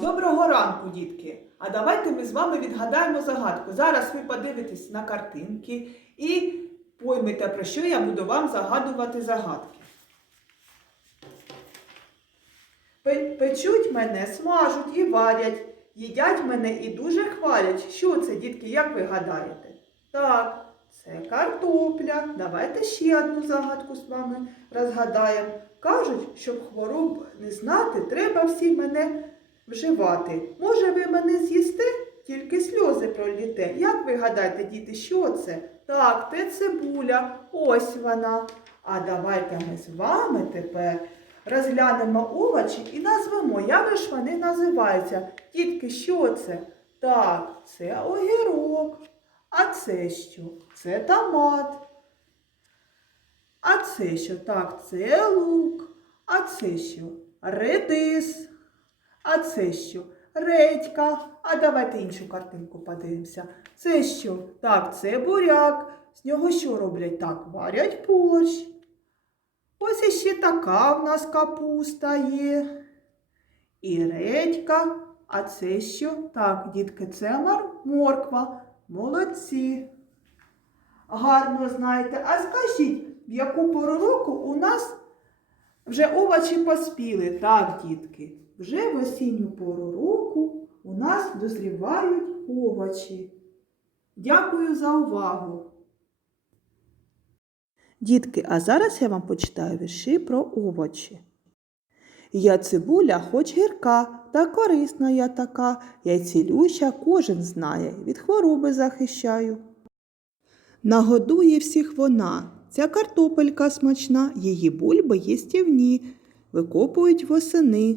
Доброго ранку, дітки! А давайте ми з вами відгадаємо загадку. Зараз ви подивитесь на картинки і поймете, про що я буду вам загадувати загадки. Печуть мене, смажуть і варять, їдять мене і дуже хвалять. Що це, дітки, як ви гадаєте? Так, це картопля. Давайте ще одну загадку з вами розгадаємо. Кажуть, щоб хвороб не знати, треба всі мене вживати. Може, ви мене з'їсте, тільки сльози проліте. Як ви гадаєте, діти, що це? Так, це цибуля, ось вона. А давайте ми з вами тепер розглянемо овочі і назвемо, як ж вони називаються. Дітки, що це? Так, це огірок. А це що? Це томат. А це що? Так, це лук. А це що? Редис. А це що? Редька. А давайте іншу картинку подивимося. Це що? Так, це буряк. З нього що роблять? Так, варять борщ. Ось іще така в нас капуста є. І редька. А це що? Так, дітки, це морква. Молодці. Гарно знаєте. А скажіть, в яку пору року у нас вже овочі поспіли? Так, дітки, вже в осінню пору року у нас дозрівають овочі. Дякую за увагу. Дітки, а зараз я вам почитаю вірші про овочі. Я цибуля, хоч гірка, та корисна я така, я цілюща кожен знає, від хвороби захищаю. Нагодує всіх вона, ця картопелька смачна, її бульби їстівні, викопують восени.